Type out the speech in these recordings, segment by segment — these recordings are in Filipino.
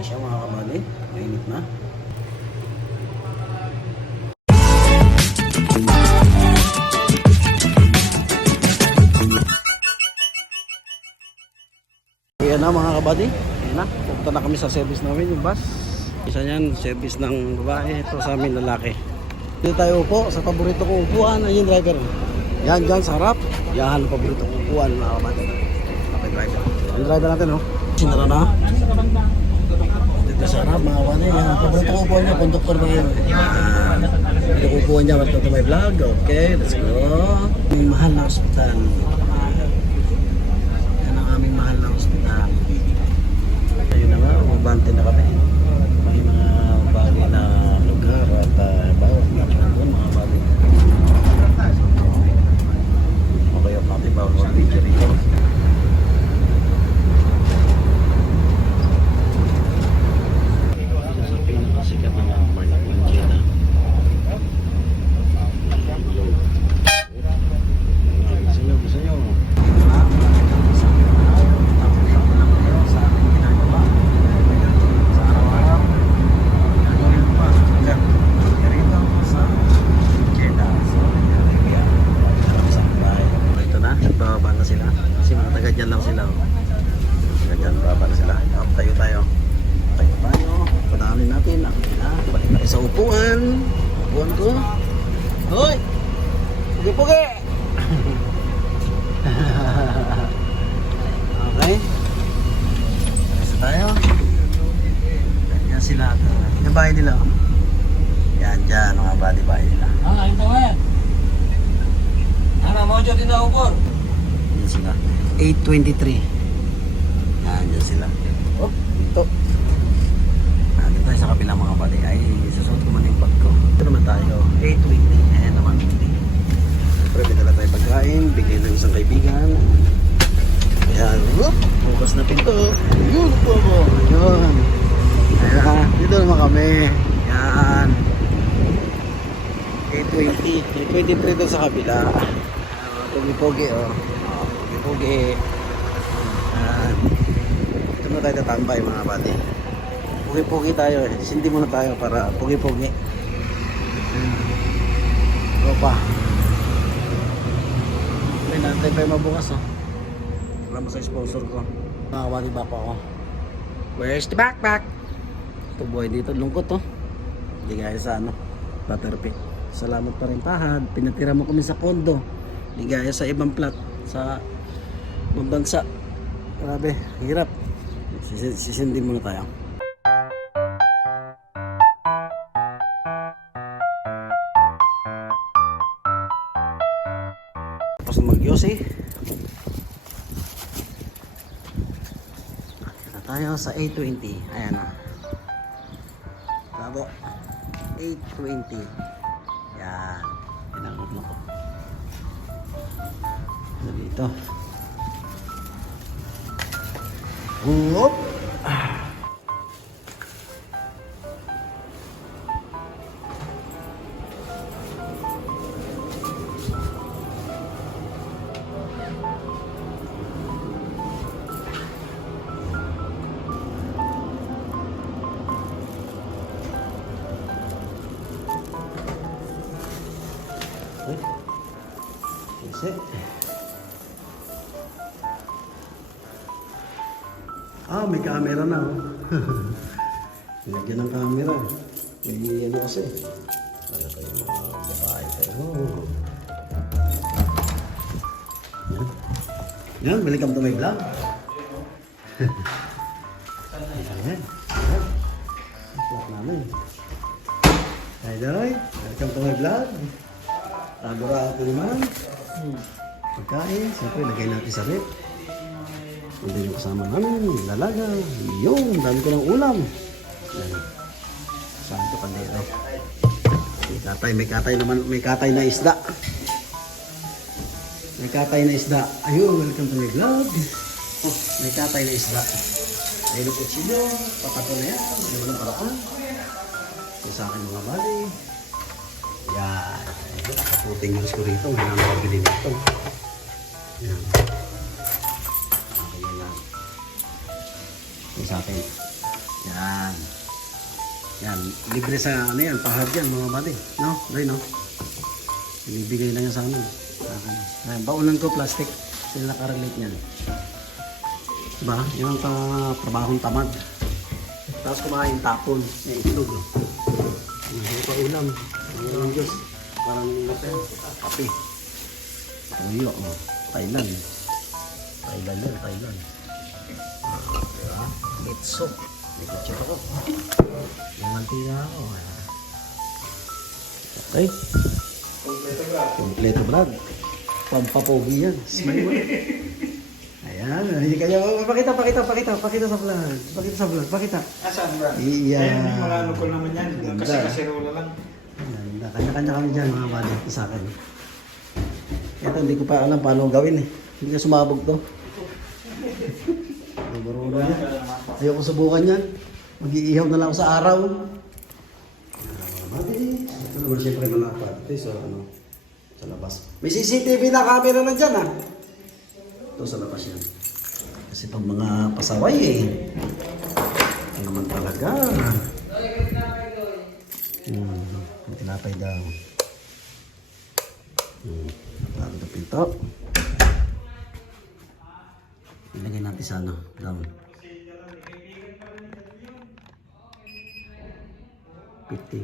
na siya mga kabady. Mainit na. Ayan na mga kabady. Ayan na. Pupunta na kami sa service namin yung bus. Isa yan, service ng babae. Ito sa amin lalaki. Dito tayo upo sa paborito kong upuan. Ayun driver. Yan dyan sa harap. Yan ang paborito kong upuan mga kabady. Okay driver. Yung driver natin oh. Sinara na. Dito sa harap mga kabady. Yan ang paborito kong upuan niya. Konduktor na yun. Yan. Ito kong upuan niya. Welcome to my vlog. Okay, let's go. May mahal na hospital. Yan ang aming mahal na hospital. Ayun na nga. Umabante na kami. May mga bagay na lugar at bawat video doon mga bagay. Okay, off natin bawat video rito. Isa sa pinakasikat na number na Manjena. Gusto nyo. Bababa na sila kasi mga taga dyan lang sila taga dyan, bababa na sila. Tayo tayo padaanin natin balik tayo sa upuan ko. Hoy! Pugi-pugi! Okay, isa tayo. Yan sila, yung bahay nila yan dyan mga body bahay nila. Ayun tayo yan. Ano mo dyan din na upor? Yan sila. 823. Yan, dyan sila. Oh, ito. Dito tayo sa kabilang mga bali. Ay, susuot ko man yung bag ko. Ito naman tayo. 820. Ayan naman. Siyempre, bigala tayo pagkain. Bigay ng isang kaibigan. Ayan. Whoop! Bukas na pinto. Yun po mo. Ayun. Ayan. Dito naman kami. Ayan. 820. 823 doon sa kabila. Pogi-pogi oh. Pogi-pogi. Ito na tayo tatambay mga bati. Pogi-pogi tayo eh. Sindi muna tayo para pogi-pogi. Opa. May nantay pa yung mabukas oh. Salamat sa sponsor ko. Nakawali ba pa ako? Where's the backpack? Ito boy dito. Lungkot oh. Hindi gaya sa ano. Butterpit. Salamat pa rin Pahad. Pinatira mo kami sa kondo. Hindi gaya sa ibang plat. Sa ibang bansa. Grabe. Hirap. Sisindi muna tayo. Tapos na mag-yosi. Na tayo sa 820. Ayan na. Bravo. 820. Yan. Pinangot mo ko. Dito. Whoop! Kasi may camera na oh. Nilagyan ng camera. May ano kasi. Wala kayo mga babae kayo. Oh. Yan, welcome to my vlog. Ayan. Vlog namin. Hi Doy, welcome to my vlog. Ragura ako naman. Pagkain, siyempre lagay natin sa rep. Hindi yung kasama namin, lalaga, yung dami ko ng ulam. Saan ito pandero? May katay naman, may katay na isda. May katay na isda. Ayun, welcome to my vlog. Oh, may katay na isda. Ay, lupot sila, patato na yan. Ano ba ng paraan? Yung sa akin mga bali. Yan. Nakaputing yung ko rito. Ngayon ang mabili nito. Yan. Okay yan lang. Yung sa akin. Yan. Yan. Libre sa ano yan. Pahad yan mga buddy. No? Dahil no? Binibigay lang yan sa amin. Sa akin. Ayan, baunan ko plastic. Sila nakarelate niyan. Diba? Yung trabahong tamad. Tapos kumain tapon. Itlog. Hindi pa ulam. Ang Diyos. Parang natin. Kape. Tuyo. Oh. Thailand. Thailand yan. Thailand. Diba? Meat soup. May kutsit ako. Yung mantika ako. Okay. Kompleto vlog. Pampapogi yan. Smile mo. Ayan. Hindi kayo. Pakita sa vlog. Pakita. Asan ba? Iya. May mga ano ko naman yan. Kasi kasirola lang. Ganda. Kanya-kanya kami dyan mga bali. Sa akin. Ito hindi ko pa alam paano gawin eh. Hindi ka sumabog to. Marunong yan. Ayoko subukan yan. Mag-iihaw na lang ako sa araw. Ito naman siyempre malapad. Ito sa ano. Sa labas. May CCTV na camera na dyan ah. Ito sa labas yan. Kasi pag mga pasaway eh. Ito naman talaga. May tinapay daw. Parang ito pito. Ilagay natin sa ano. Down. 50.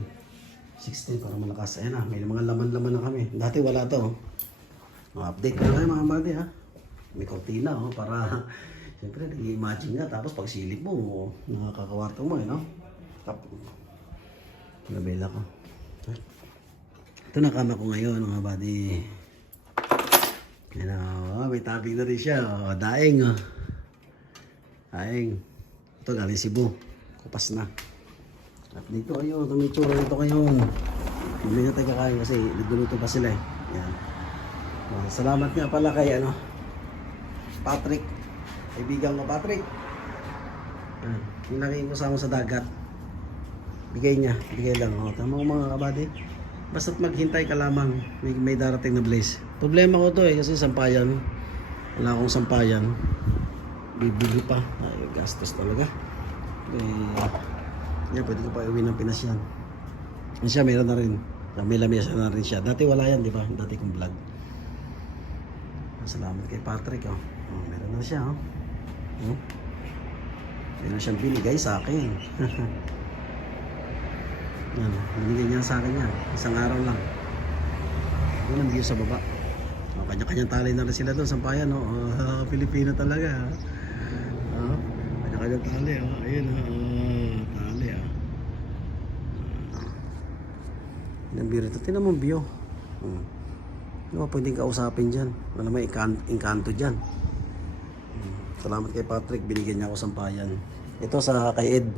60 para malakas. Ayan na. May mga laman-laman na kami. Dati wala to. Update na kayo mga buddy ha. May kortina oh, para siyempre nag-imagine nga. Tapos pag silip mo, nakakakawarto mo eh no. Nabela ko. Ito na kama ko ngayon mga buddy. Yan o, may tabi na rin siya. O, daing o. Daing. Ito galing Cebu. Kupas na. At dito ayun, ito may tsura dito ngayon. Hindi na tayo kakain kasi nagluluto pa sila eh. Yan. Salamat nga pala kay ano, Patrick. Kaibigan ko Patrick. Yan. Yung nakikasama sa dagat. Bigay niya. Bigay lang. O, tama mga kabady. Basta't maghintay ka lamang. May darating na blaze. Problema ko to eh kasi sampayan. Wala akong sampayan. Bibili pa. Ay, gastos talaga. Yan, pwede ko pa iuwi ng Pinas yan. Yan siya, meron na rin. May lamesa na rin siya. Dati wala yan, di ba? Dati kong vlog. Salamat kay Patrick, oh. Meron na siya, oh. Meron siyang binigay sa akin. Yan, binigay niya sa akin yan. Isang araw lang. Doon ang view sa baba. Oh, kanya-kanyang tali na rin sila doon, sampayan, oh. Pilipino talaga, oh. Kanya-kanyang tali, oh. Ayun, oh. Nabiro ito. Tinan mo view. Ano ba pwedeng kausapin dyan? Wala may engkanto dyan. Salamat kay Patrick. Binigyan niya ako sampayan. Ito sa kay Ed.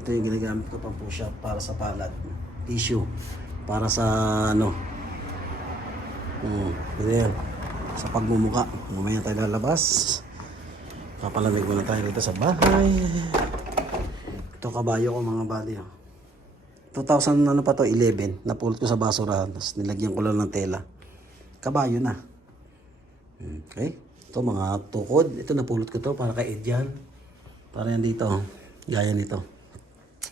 Ito yung ginagamit ko pang push up para sa palad. Tissue. Para sa ano. Ito yan. Sa pagmumuka. Mamaya tayo lalabas. Papalamig muna tayo dito sa bahay. Ito kabayo ko mga buddy. 2000 ano pa to, 11. Napulot ko sa basurahan. Tapos nilagyan ko lang ng tela. Kabayo na. Okay. Ito mga tukod. Ito napulot ko to para kay Ed yan. Para yan dito. Gaya nito.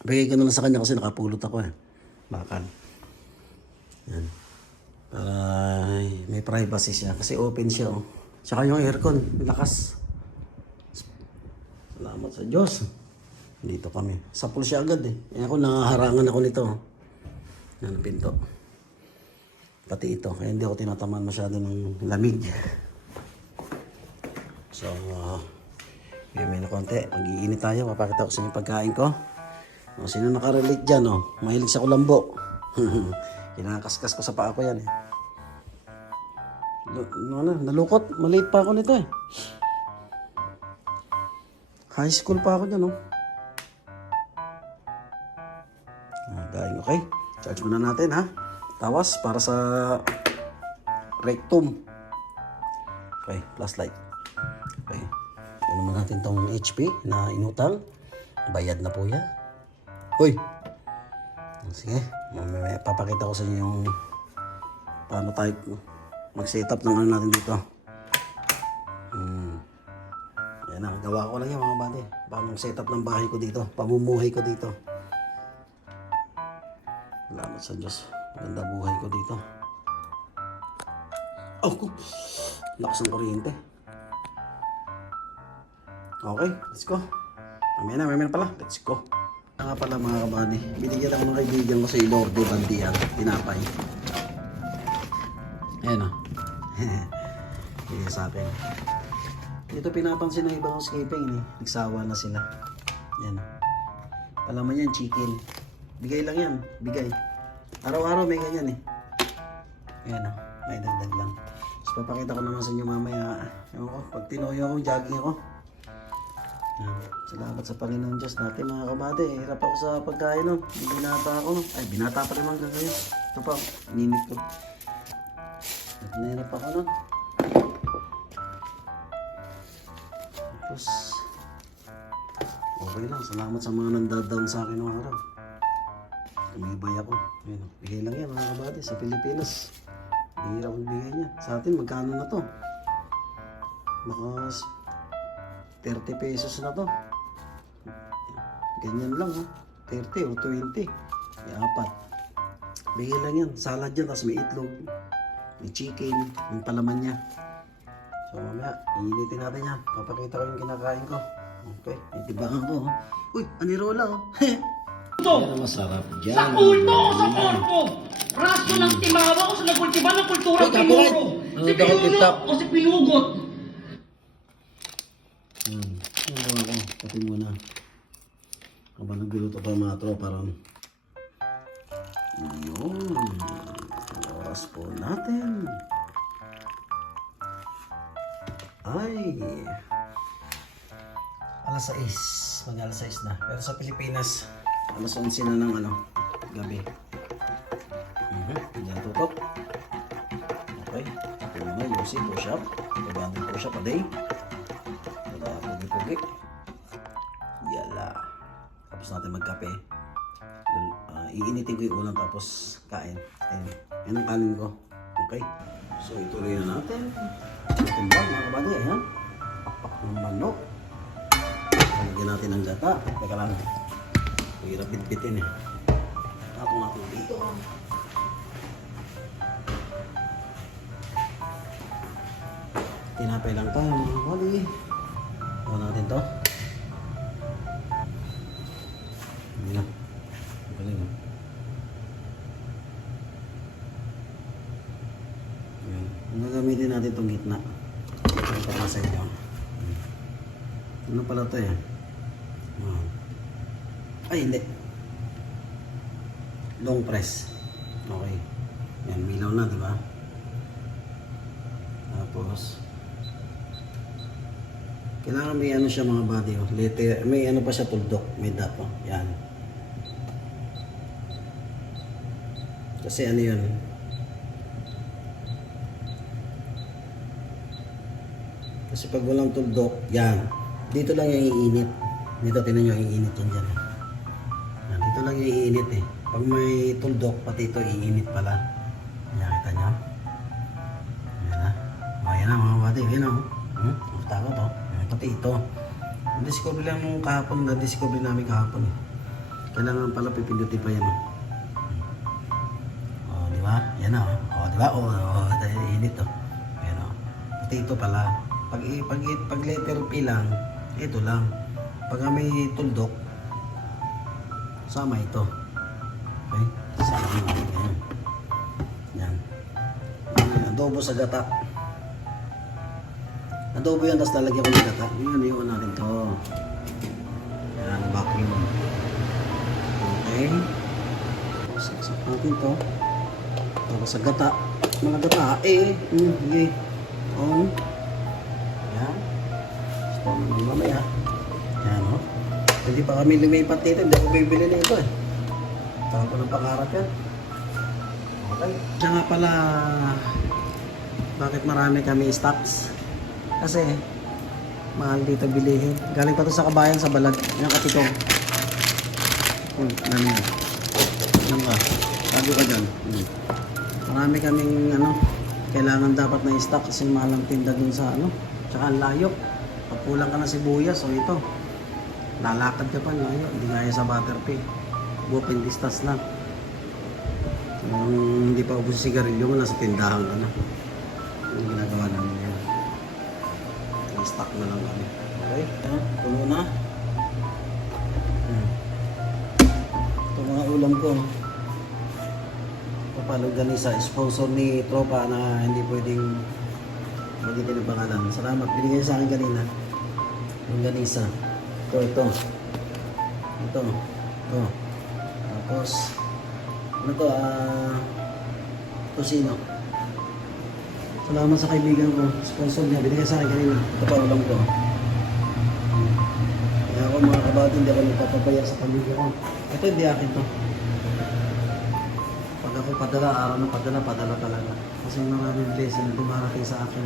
Bigay ko na lang sa kanya kasi nakapulot ako eh. Bakal. Yan. Para may privacy siya. Kasi open siya oh. Tsaka yung aircon. Lakas. Salamat sa Diyos. Dito kami. Sapul siya agad eh. Kaya ako nangaharangan ako nito. Yan ang pinto. Pati ito. Kaya hindi ako tinataman masyado ng lamig. So, may na konti. Mag-iinit tayo. Papakita ko sa inyo pagkain ko. O, sino nakarelate dyan? Oh? Mahilig sa kulambo. Kinakaskas ko sa paa ko yan eh. Nalukot. Maliit pa ako nito eh. High school pa ako dyan oh. Kain, okay? Charge muna natin ha. Tawas para sa rectum. Okay, flashlight. Okay. Ano naman natin tong HP na inutang. Bayad na po yan. Uy! Sige, mamaya papakita ko sa inyo yung paano tayo mag-setup ng ano natin dito. Yan na, gawa ko lang yan mga buddy. Bagong setup ng bahay ko dito. Pamumuhay ko dito. Salamat sa Diyos. Maganda buhay ko dito. Oh, lakas ng kuryente. Okay, let's go. Mamaya na pala. Let's go. Nga pala mga kabady, binigyan ako ng kaibigan ko sa Ilorde Bandian, tinapay. Ayan o. Bigyan sa akin. Dito pinapansin ng ibang escaping eh. Nagsawa na sila. Yan. Palaman yan, chicken. Bigay lang yan. Bigay. Araw-araw may ganyan eh. Ayan o. May dagdag lang. Tapos papakita ko naman sa inyo mamaya. Ewan ko, pag tinoyo ako, jogging ako. Yan. Salamat sa Panginoon Diyos natin mga kabady. Hirap ako sa pagkain no. Binata ako no. Ay, binata pa rin mga gagawin. Ito pa, ninit ko. Nahirap ako no. Tapos, okay lang. Salamat sa mga nandadown sa akin ng araw. Umibay ako. Ayun, bigay lang yan mga kabady sa Pilipinas. Bihira akong bigay niya. Sa atin, magkano na to? Baka 30 pesos na to. Ganyan lang ha. 30 o 20. May apat. Bigay lang yan. Salad yan. Tapos may itlog. May chicken. May palaman niya. So mamaya, iinitin natin yan. Papakita ko yung kinakain ko. Okay. Itibangan ko. Uy, anirola oh. Yan ang masarap dyan. Sa kulto o sa korpo? Raso ng timawa o sa nagkultiba ng kulturang Uy, copyright! Timuro? Ano Si daw ang Pinuno TikTok? o si Pinugot? Ang gawa ko. Pati muna. Habang nagluluto pa mga tropa ron. Yun. Oras po natin. Ay. Alas 6. Mag alas 6 na. Pero sa Pilipinas, alas 11 na ng gabi. Yan tutok. Okay. Ito muna, Yusi, push up. 200 push up a day. Pugi-pugi. Yala. Tapos natin magkape. Iinitin ko yung ulam tapos kain. Yan ang kanin ko. Okay. So ituloy na natin. Timbang mga kabady. Ayan. Pakpak ng manok. Lagyan natin ng gata. Teka lang. Hirap bitbitin eh. Tapos natin dito. Tinapay lang tayo mga kabady. Kuha natin to. Hindi na. Galing oh. Ayan. Gagamitin natin itong gitna. Ito pa sa inyo. Ano pala ito eh? Ay hindi. Long press. Okay. Yan, milaw na diba? Tapos kailangan may ano siya mga body oh. Letter, may ano pa siya tuldok, may dot oh. Yan. Kasi ano yun? Kasi pag walang tuldok, yan. Dito lang yung iinit. Dito tinan nyo yung iinit yan dyan. Yan, dito lang yung iinit eh. Pag may tuldok, pati ito iinit pala. Yan, kita nyo? Yan na. Ayan na mga body, yun oh. Takot oh. Pati ito. Discover lang nung kahapon, na-discover namin kahapon eh. Kailangan pala pipindutin pa yan. Oh, di ba? Yan na. Oh, di ba? Oh, init oh. Yan oh. Pati ito pala. Pag letter P lang, ito lang. Pag may tuldok, sama ito. Okay? Sama natin yan. Yan. Adobo sa gata. Adobo yan, tapos lalagyan ko ng gata. Yun, iwan natin to. Yan, vacuum. Okay. Saksak natin to. Tapos sa gata. Mga gata, okay. On. Yan. So, mamaya. Yan, o. Hindi pa kami lumipat dito. Hindi ako bibili na ito eh. Tawag ko ng pangarap yan. Okay. Siya nga pala, bakit marami kami stocks? Kasi mahal dito bilihin. Galing pa to sa kabayan sa balag. Yung kapitong. Ano yan? Ano ka? Sabi ka dyan. Marami kaming kailangan dapat na stock kasi mahal ang tinda dun sa tsaka ang layo. kulang ka ng sibuyas, o ito. Lalakad ka pa, no? Hindi gaya sa Butterpea. Open distance lang. Kung hindi pa ubos yung sigarilyo mo, nasa tindahan ka na. Yung ginagawa namin yan. I-stock na lang kami. Okay, puno na. Ito mga ulam ko. Papaluganisa, sponsor ni Tropa na hindi pwedeng magitin ang pangalan. Salamat, binigay sa akin kanina. Yung ganisa. Ito. Tapos, ano to, tosino. Salamat sa kaibigan ko, sponsor niya, binigay sa akin kanina. Ito pa ulam ko. Kaya ako mga kabati, hindi ako nagpapabaya sa pamilya ko. Ito hindi akin to. Pag ako padala, araw na padala talaga. Kasi maraming blessing na dumarating sa akin.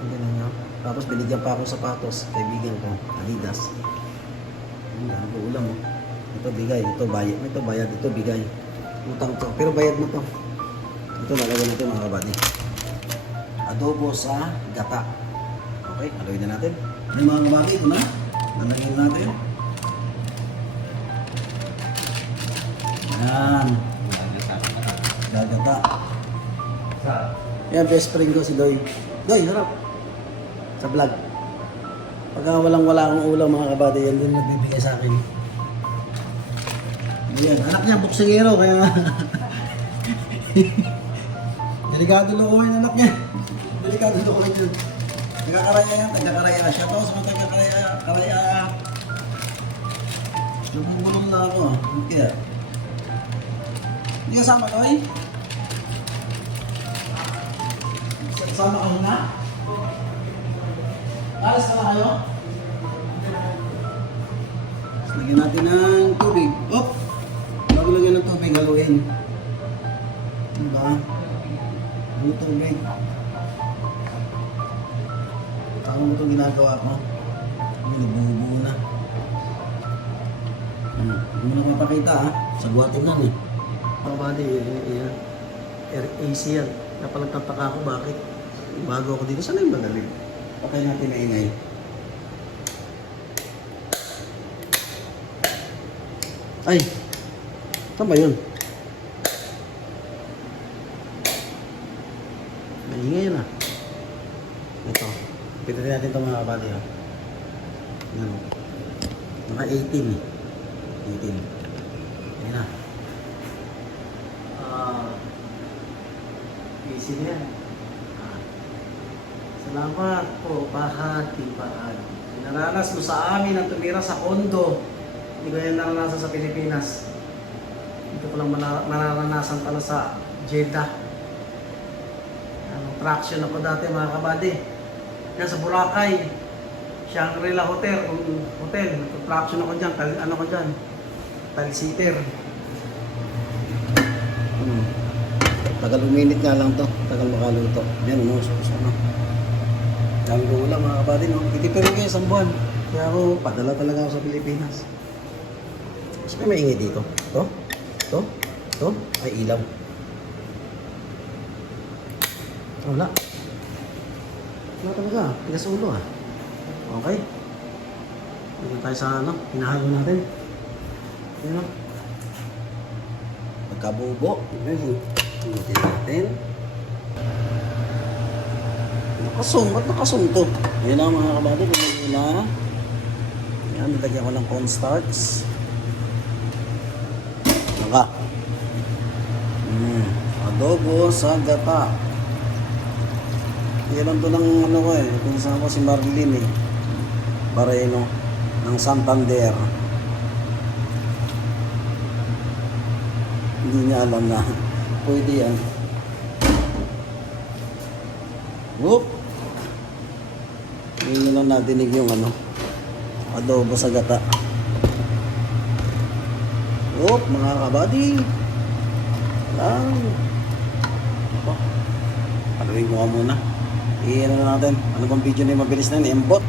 Hindi na niya. Tapos binigyan pa ako sapatos, kaibigan ko, Adidas. Ang ko ulam mo. Ito bigay, ito bayad, ito bigay. Utang to, pero bayad mo to. Ito lalagyan natin mga kabady. Adobo sa gata. Okay, haluin na natin. Ay mga kabady, ito na. Lalagyan natin. Yan. Gagata. Yan, best friend ko si Doy. Doy, harap. Sa vlog. Pagka walang-wala akong ulam mga kabady, yan din nagbibigay sa akin. Ayan, anak niya, boksingero, kaya... Delikado lukuhin anak niya. Delikado lukuhin yun. Taga-Karaya yan, taga-Karaya. Siya to sa mga taga-Karaya. Nabubulong na ako. Kaya... Hindi kasama ko eh. Kasama ka na? Alas na kayo? Lagyan natin ng tubig. Op! Bago lagyan ng tubig, haluin. Diba? Ano tubig? Ako mo itong ginagawa ko. Nabubuo na. Hindi mo na mapakita ha. Sagwatin lang eh. Ang body, AC yan. Napalagtataka ako bakit. Bago ako dito, sana yung magaling? Okay natin na ingay. Ay! Saan ba yun? Maingay na. Ito. Pinutin natin ito mga kabali. Yan. Mga 18 eh. 18. Ayan na. Easy na yan. Salamat po, pahati-paan. Naranas mo sa amin ang tumira sa kondo. Hindi ko yan naranasan sa Pilipinas. Dito ko lang naranasan pala sa Jeddah. Traction ako dati mga kabady. Yan sa Boracay. Shangri-La Hotel. Traction ako dyan. Ano ko dyan? Tile-sitter. Tagal uminit nga lang to. Tagal makaluto. Yan, gusto na. Dami ko ulam mga kabady, no? Titipirin kayo isang buwan. Kaya ako, padala talaga ako sa Pilipinas. Mas may maingi dito. To. Ay, ilaw. Wala. Wala talaga. Tigas ulo ah. Okay. Dito tayo sa ano, pinahalo natin. Yan o. Magkabubo. Tingnan natin. Ba't nakasum to? Ayan na mga kabady, pinagin na. Ayan, nilagyan ko ng cornstarch. Naka. Adobo sa gata. Yan to ng ano ko eh. Pinsan ko si Marlene eh. Bareno ng Santander. Hindi niya alam na pwede yan. Whoop! Hindi lang nadinig yung ano, adobo sa gata. Whoop! Mga kabady! Lang! Paluin ko nga muna. Iyan na natin. Ano bang video na yung mabilis na yun? Embot!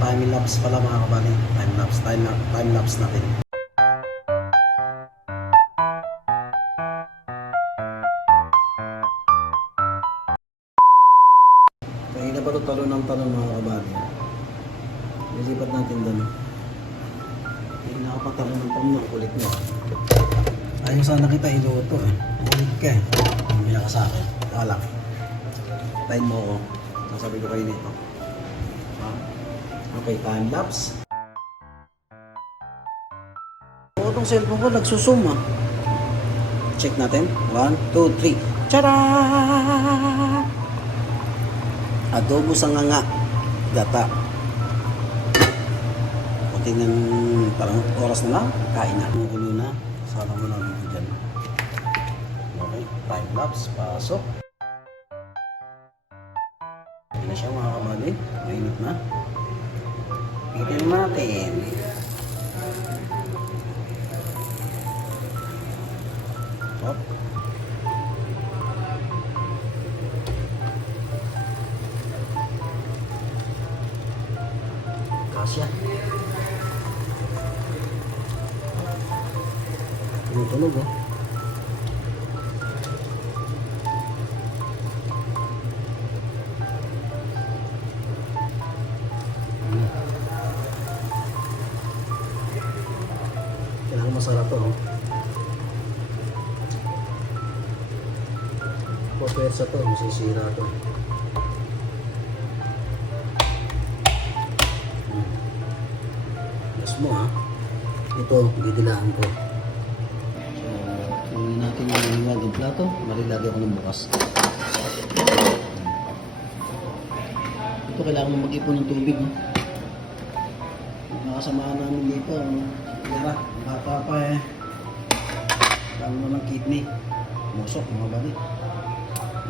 Time-lapse pala mga kabady. Time-lapse natin. Kanina pa ito talon ng Lilipat natin doon. Hindi nakapatalo ng pam ng kulit mo. Ayaw sana kita iluto eh. Kulit ka eh. Umiyak ka sa akin. Alak. Tayin mo ako. Nasabi ko kayo nito. Okay, time lapse. Oo, itong cellphone ko nagsusum ah. Check natin. 1, 2, 3. Tara! Adobo sa nganga. Gata. Kunti ng parang oras na lang. Kain na. Magulo na. Sana mo lang dito dyan. Okay. Time lapse. Pasok. Ayan na siya mga kabady. Mainit na. Pitin natin. Hop. Kasya. Tumutunog oh. Kailangan masarap to oh. Pwesa to, masisira to. Yes mo ha. Ito, didilaan ko. So, tuloy natin yung wagong plato. Marilagay ako ng bukas. Ito, kailangan mo mag-ipon ng tubig. Nakasamahan namin dito. Yara, papa eh. Kailangan mo ng kidney. Musok, mga bali.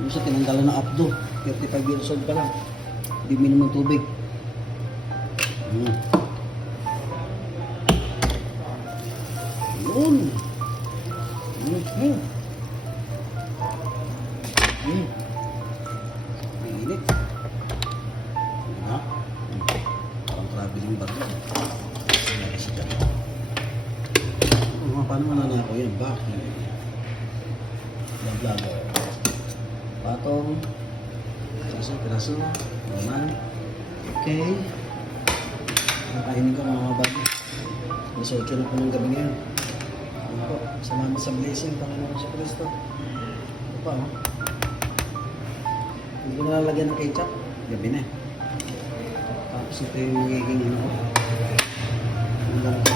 Yung sa tinanggalan ng abdo, 35 years old pa lang. Hindi minum ng tubig. Yun. Mainit. Ha? Parang traveling bag lang. Sinari siya dyan. Paano manana ako yan? Bakit? Vlogger. Patong. Saso, piraso. Naman. Okay. Nakainin ko mga kabady. Nasa 8 na po ng gabi ngayon. Ano po? Salamat sa blessing. Panginoon sa Kristo. Ano pa oh? Hindi ko nalalagyan ng ketchup. Gabi na eh. Tapos ito yung magiging ano ko. Ano lang ito.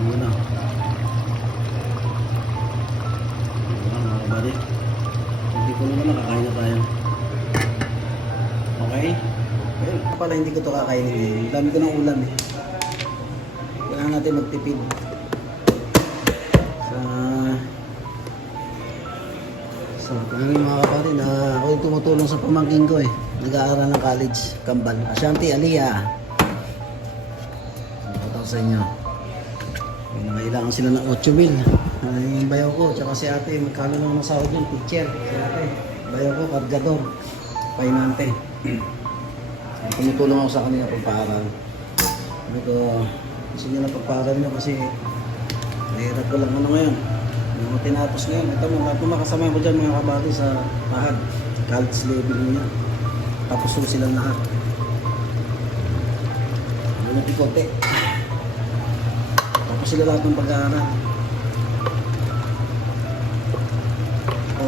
Ano na. Hindi ko naman nakakain na tayo. Okay? Well, pala hindi ko ito kakainin eh. Dami ko ng ulam eh. Kailangan natin magtipid. Sa pangin mga kapatid, ako yung tumutulong sa pamangking ko eh. Nag-aaral ng college. Kambal. Ashanti, Aliyah. Nakataw sa inyo. May nangailangan sila ng 8,000. Yung bayaw ko, tsaka si ate, magkano lang masahod yun, teacher. Si ate, bayaw ko, kargador, painante. Tumutulong ako sa kanila pagpaaral. Sabi ko, gusto nyo lang pagpaaral nyo kasi nahirap ko lang ano ngayon. Yung mga tinapos ngayon, ito mga kasama ko dyan mga kabati sa Pahad. College level niya. Tapos po silang lahat. Ano na pikote. Tapos sila lahat ng pag-aaral.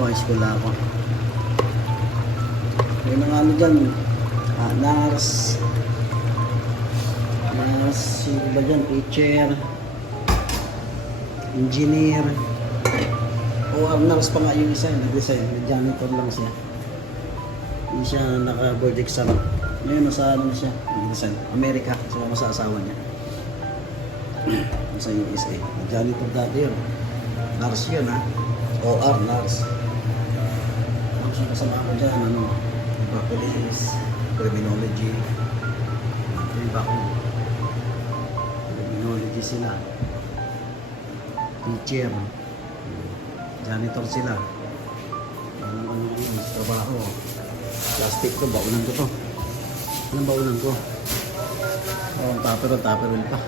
High school na ako. May mga ano dyan, nurse, sino ba dyan, teacher, engineer, nurse pa nga yung isa, nag-design, janitor lang siya. Hindi siya naka-board exam. Ngayon, nasa ano siya, nag-design, Amerika, sumama sa asawa niya. Nasa USA. Janitor dati yun. Nurse yun ha. OR, nurse. Ang kasama ko dyan, ano, police, criminology. Iba ko. Criminology sila. Teacher. Janitor sila. Ano, trabaho. Plastic to, baunan ko to. Anong baunan ko? Tupperware pa.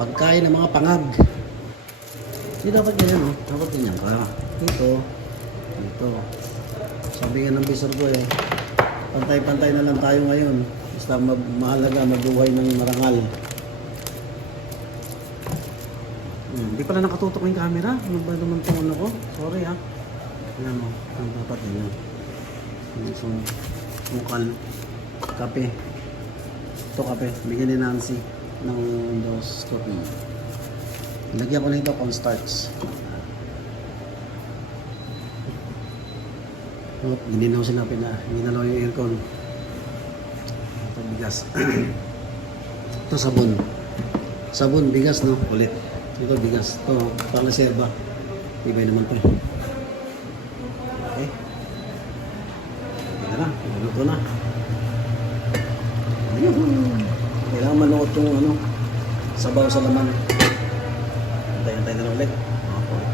Pagkain ng mga pangag. Hindi dapat ganyan, no? Dapat ganyan ka. Dito. Sabi nga ng bisor ko eh, Pantay-pantay na lang tayo ngayon. Basta mahalaga mabuhay ng marangal. Hindi pala nakatutok yung camera. Ano ba naman itong ano ko? Sorry ha. Ayan mo. Ang dapat yun. Isang bukal. Kape. Ito kape. Bigyan ni Nancy ng dos coffee. Lagyan ko na ito cornstarch. Oh, gininaw sila ginalaw yung aircon. Ito bigas. Ito sabon. Sabon, bigas no? Ulit. Ito bigas. Ito, pang reserva. Ibay naman to. Okay. Ito na. Maluto na. Ayun. Kailangan maluot yung ano, sabaw sa laman. Antay-antay na lang ulit.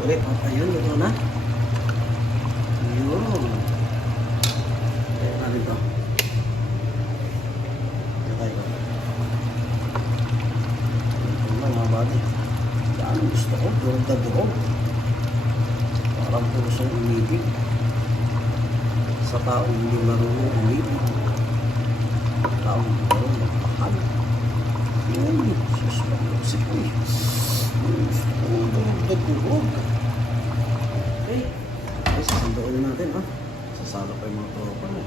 Ulit. Ayun, luto na. Ayun. Ano ito? Patay ko. Ito na mga bati. Yan, gusto ko. Durog na durog. Parang pusong umibig. Sa taong hindi marunong umibig. Taong marunong magpakal. Yan, sus, mag-usip ko eh. Gusto ko, durog na durog. Okay. Okay, sasandokin natin ha. Sasalo pa yung mga tropa mo.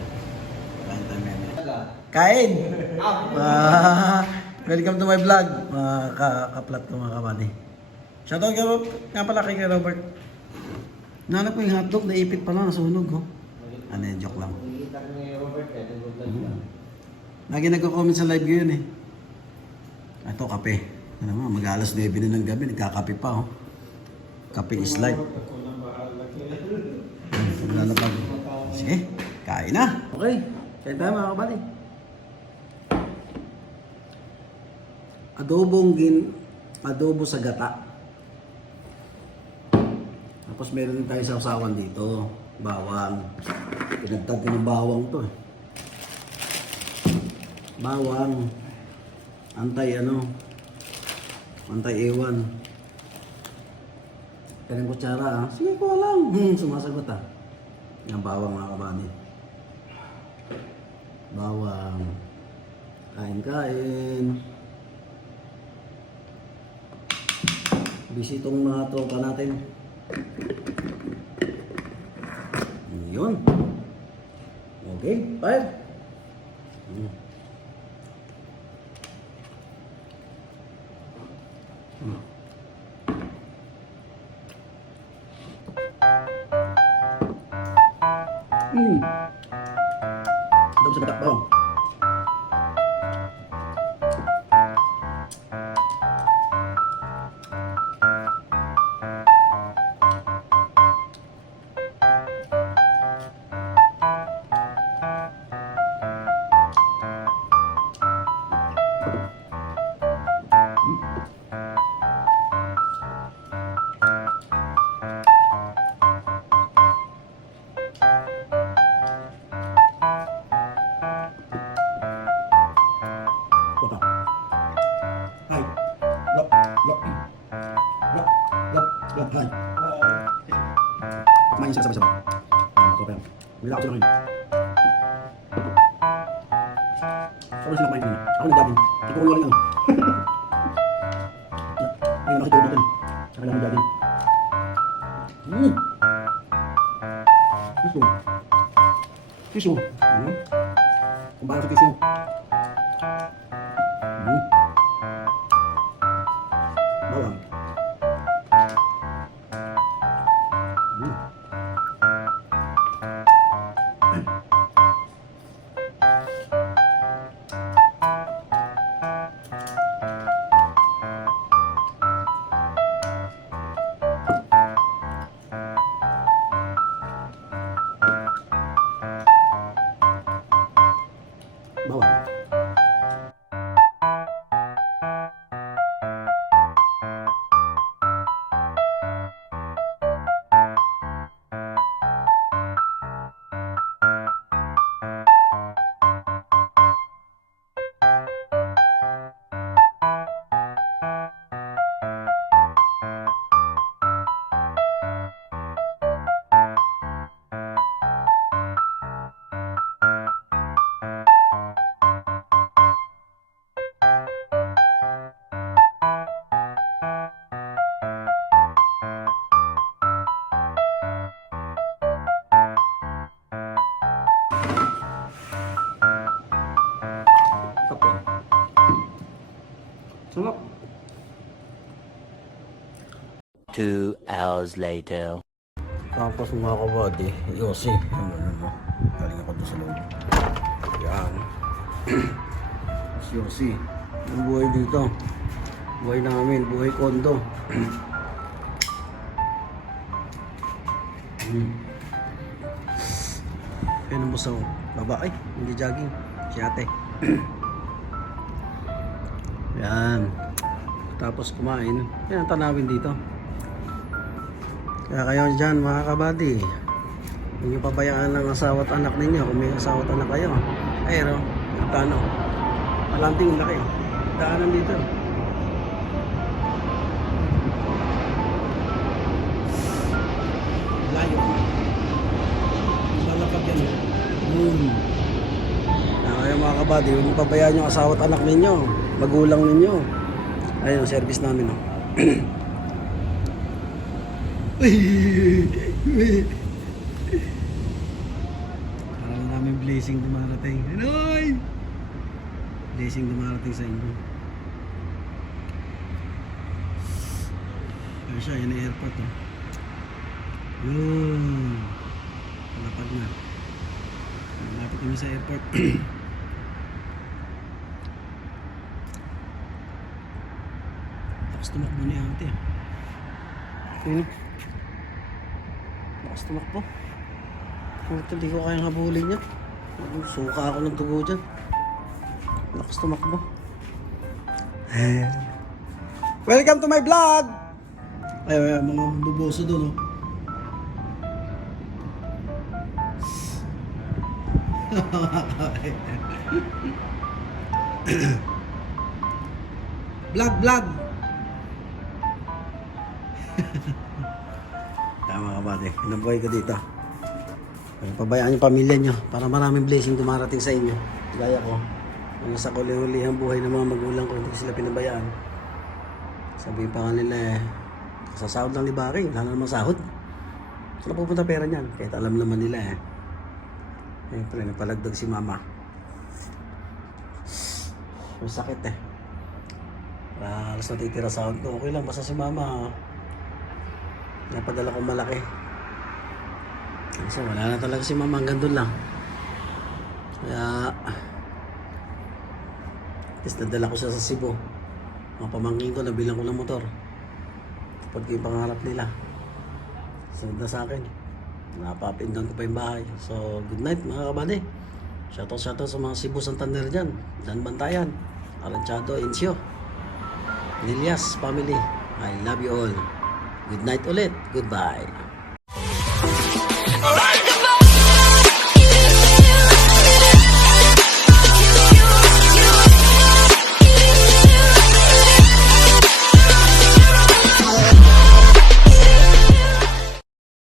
Kain tayo meme. Kain! Welcome to my vlog, mga ka-upload ko mga kabady. Shoutout nga pala kay Robert. Nanap ko yung hotdog, naipit pala, nasunog oh. Ano yun, joke lang. Lagi nagko-comment sa live ko yun eh. Ito, kape. Ano mo, mag-alas 9 na ng gabi, nagkakape pa oh. Kape is life. Lalapag. Sige, kain na. Okay, kain tayo mga kabady. Adobo sa gata. Tapos meron din tayo sausawan dito. Bawang. Pinagtag ko ng bawang to eh. Bawang. Antay ewan. Kanyang kutsara ah. Sige ko lang. Sumasagot ah. Yung bawang mga kabady. Bawang. Kain. Busy itong mga tropa natin. Yun. Okay, 5. Adobo sa gata, bawang. Hi. Kumain sila sabay-sabay. Tropa yan. Bila ako sila ngayon. Sobrang sila kumain kanina. Ako nag-jogging. Ikaw ko lang ano. Ayun, nakitulog natin. Saka lang nag-jogging. Tisu. Kumpara sa tisu. Bawang. Bawang. 2 hours later. Tapos mga kabady, Yossi. Ano. Galing ako doon sa loob. Yan. Si Yossi. Ang buhay dito. Buhay namin, buhay kondo. Yan ang busaw. Baba, ay, hindi jogging. Si ate. Yan. Tapos kumain. Yan ang tanawin dito. Kaya kayo dyan mga kabady, hindi nyo pabayaan ng asawa at anak ninyo kung may asawa at anak kayo. Ayun o, tano. Malanting laki. Daanan dito. Layo. Lalapag yan. Kaya kayo mga kabady, huwag nyo pabayaan yung asawa at anak ninyo, magulang ninyo. Ayun ang service namin o. Parang namin blessing dumarating. Hinoy! Blessing dumarating sa inyo. Ayun siya, yun ang airport. Oh. Yun. Palapag na. Malapit kami sa airport. Tapos tumakbo ni ate. Yun. Lakas tumakbo. Hindi ko kayang habulin niya. Suka ako ng dugo dyan. Lakas tumakbo. Welcome to my vlog! Ay, mga buboso doon, oh. Vlog! Tama ka ba, pinabuhay ka dito. Pabayaan yung pamilya nyo para maraming blessing dumarating sa inyo. Gaya ko, ang nasa huli-hulihang buhay ng mga magulang ko, hindi ko sila pinabayaan. Sabihin pa nga nila kasasahod lang ni Barry, wala na namang sahod. Saan pupunta pera niyan? Kahit alam naman nila Siyempre, napalagdag si mama. May sakit alas natitira sahod ko. Okay lang, basta si mama napadala kong malaki. Kasi wala na talaga si mama, hanggang doon lang. Kaya at nadala ko siya sa Cebu. Mga pamangkin ko, nabilang ko ng motor. Kapag yung pangarap nila, sunod na sa akin. Napapindan ko pa yung bahay. So, good night mga kabady. Shoutout sa mga Cebu Santander dyan. Dan Bantayan, Aranchado, Incio, Lilias family. I love you all. Good night ulit. Goodbye. Alright.